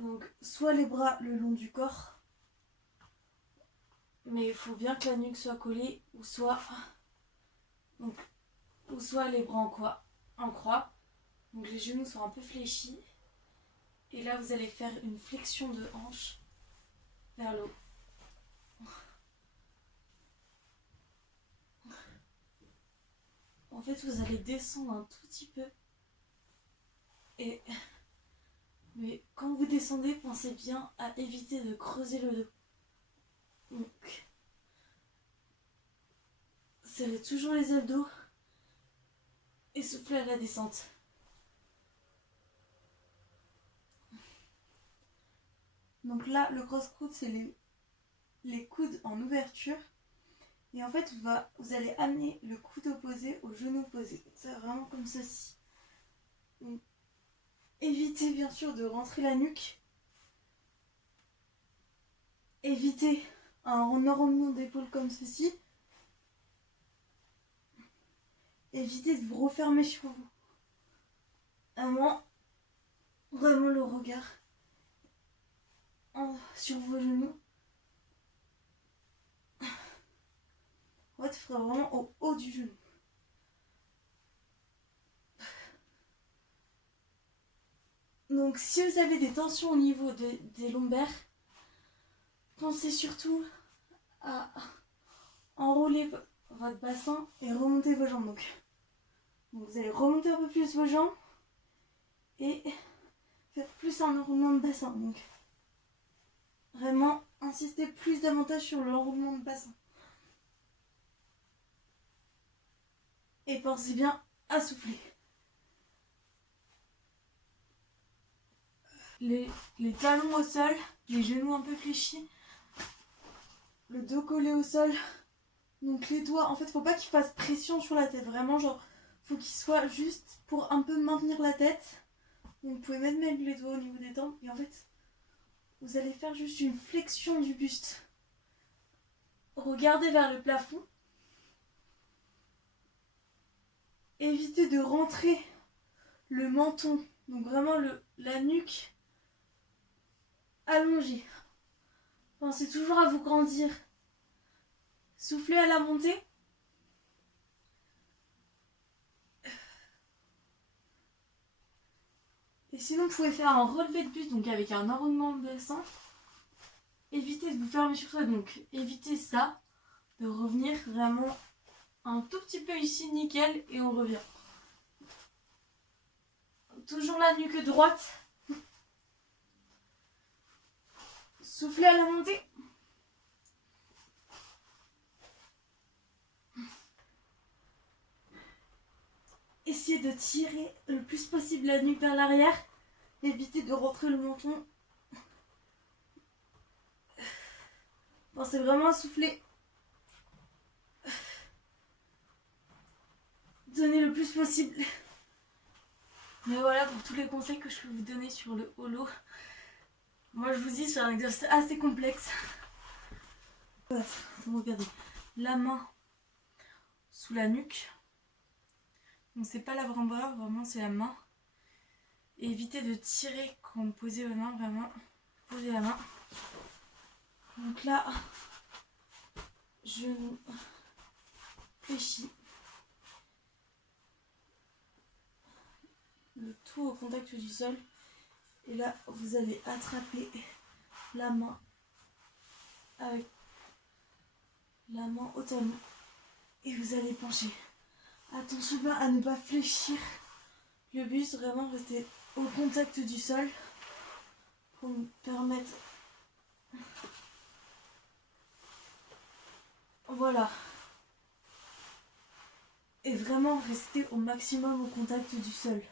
Donc soit les bras le long du corps, mais il faut bien que la nuque soit collée, ou soit les bras en croix. Donc les genoux sont un peu fléchis. Et là vous allez faire une flexion de hanche vers le haut. En fait vous allez descendre un tout petit peu. Mais quand vous descendez, pensez bien à éviter de creuser le dos. Donc, serrez toujours les abdos et soufflez à la descente. Donc là, le cross-coude, c'est les coudes en ouverture. Et en fait, vous allez amener le coude opposé au genou opposé. C'est vraiment comme ceci. Donc, évitez bien sûr de rentrer la nuque. Évitez un enroulement d'épaule comme ceci. Évitez de vous refermer sur vous. Vraiment le regard sur vos genoux. En fait, il faudra vraiment au haut du genou. Donc si vous avez des tensions au niveau des lombaires, pensez surtout à enrouler votre bassin et remonter vos jambes. Donc vous allez remonter un peu plus vos jambes et faire plus un enroulement de bassin. Donc vraiment insistez plus davantage sur l'enroulement de bassin. Et pensez bien à souffler. Les talons au sol, les genoux un peu fléchis, le dos collé au sol. Donc les doigts, en fait, faut pas qu'ils fassent pression sur la tête. Vraiment, genre, faut qu'ils soient juste pour un peu maintenir la tête. Donc vous pouvez même mettre les doigts au niveau des tempes. Et en fait, vous allez faire juste une flexion du buste. Regardez vers le plafond. Évitez de rentrer le menton, donc vraiment la nuque allongée. Pensez toujours à vous grandir. Soufflez à la montée. Et sinon, vous pouvez faire un relevé de buste, donc avec un enroulement de bassin. Évitez de vous fermer sur ça, donc évitez ça, de revenir vraiment un tout petit peu ici, nickel, et on revient. Toujours la nuque droite. Soufflez à la montée. Essayez de tirer le plus possible la nuque vers l'arrière. Évitez de rentrer le menton. Pensez vraiment à souffler. Donnez le plus possible. Mais voilà pour tous les conseils que je peux vous donner sur le holo. Moi je vous dis, c'est un exercice assez complexe. Voilà, regardez. La main sous la nuque. Donc c'est pas l'avant-bras, vraiment c'est la main. Et évitez de tirer quand vous posez vos mains, vraiment. Posez la main. Donc là, je fléchis. Le tout au contact du sol. Et là, vous allez attraper la main avec la main au talon. Et vous allez pencher. Attention à ne pas fléchir le buste, vraiment rester au contact du sol pour me permettre. Voilà. Et vraiment rester au maximum au contact du sol.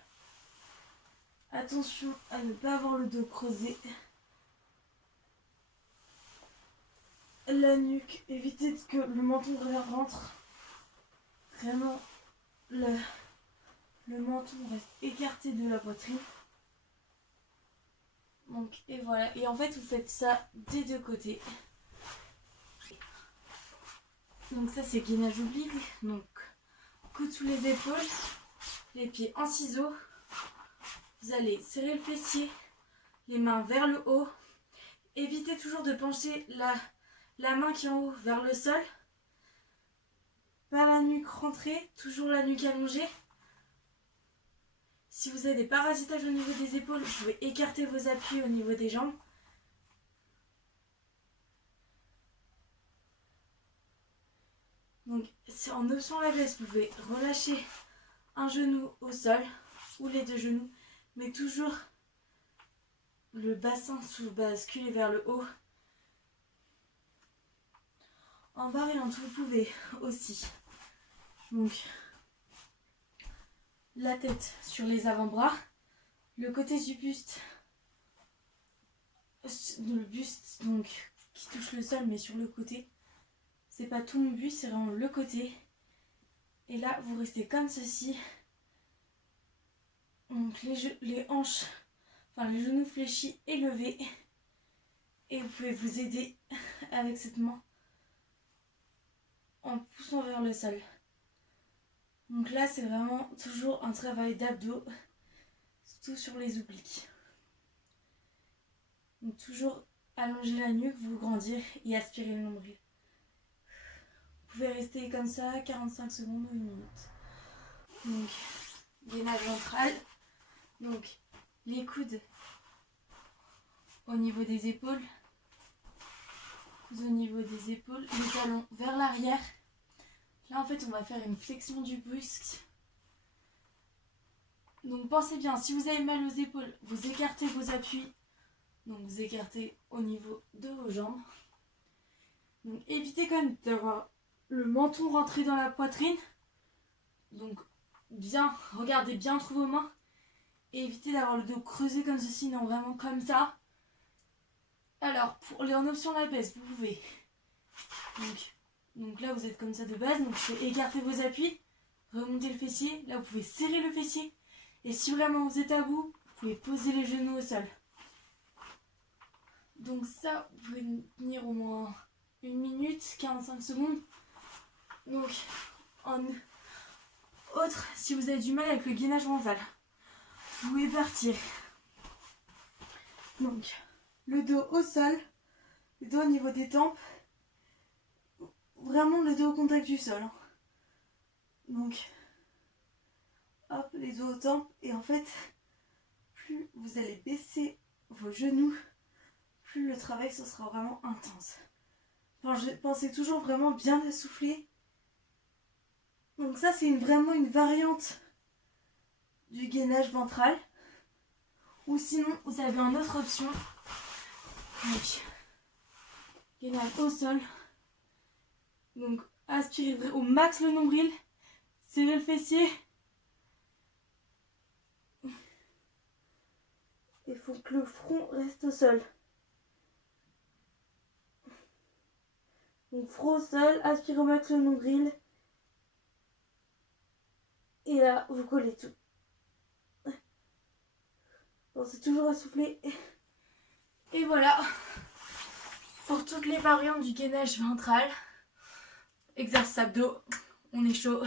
Attention à ne pas avoir le dos creusé. La nuque, évitez que le menton rentre. Vraiment, le menton reste écarté de la poitrine. Donc, et voilà. Et en fait, vous faites ça des deux côtés. Donc ça, c'est gainage oblique. Donc, coude sous les épaules. Les pieds en ciseaux. Vous allez serrer le fessier. les mains vers le haut. Évitez toujours de pencher la main qui est en haut vers le sol. Pas la nuque rentrée, toujours la nuque allongée. Si vous avez des parasitages au niveau des épaules, vous pouvez écarter vos appuis au niveau des jambes. Donc, en option la baisse, vous pouvez relâcher un genou au sol ou les deux genoux, mais toujours le bassin basculer vers le haut. En variante, vous pouvez aussi donc la tête sur les avant-bras, le côté du buste, donc qui touche le sol mais sur le côté. C'est pas tout mon buste, c'est vraiment le côté. Et là, vous restez comme ceci. Donc les hanches, enfin les genoux fléchis et levés. Et vous pouvez vous aider avec cette main en poussant vers le sol. Donc là, c'est vraiment toujours un travail d'abdos, surtout sur les obliques. Donc toujours allonger la nuque, vous grandir et aspirer le nombril. Vous pouvez rester comme ça 45 secondes ou 1 minute. Donc, gainage ventral. Donc, les coudes au niveau des épaules. Au niveau des épaules, les talons vers l'arrière. Là, en fait, on va faire une flexion du buste. Donc, pensez bien, si vous avez mal aux épaules, vous écartez vos appuis. Donc, vous écartez au niveau de vos jambes. Donc, évitez quand même d'avoir le menton rentré dans la poitrine. Donc, regardez bien entre vos mains. Et évitez d'avoir le dos creusé comme ceci, non, vraiment comme ça. Alors, pour les en option la baisse, vous pouvez. Donc là, vous êtes comme ça de base. Donc, vous pouvez écarter vos appuis, remonter le fessier. Là, vous pouvez serrer le fessier. Et si vraiment vous êtes à bout, vous pouvez poser les genoux au sol. Donc ça, vous pouvez tenir au moins 1 minute, 45 secondes. Donc, en autre, si vous avez du mal avec le gainage ventral, vous pouvez partir. Donc, le dos au sol, le dos au niveau des tempes, vraiment le dos au contact du sol. Donc, hop, les dos aux tempes. Et en fait, plus vous allez baisser vos genoux, plus le travail ce sera vraiment intense. Pensez toujours vraiment bien à souffler. Donc ça, c'est vraiment une variante du gainage ventral. Ou sinon, vous avez une autre option. Donc, gainage au sol. Donc, aspirez au max le nombril. Serrez le fessier. Il faut que le front reste au sol. Donc, front au sol, aspirez au max le nombril. Et là, vous collez tout. Pensez toujours à souffler. Et voilà. Pour toutes les variantes du gainage ventral. Exercice abdos. On est chaud.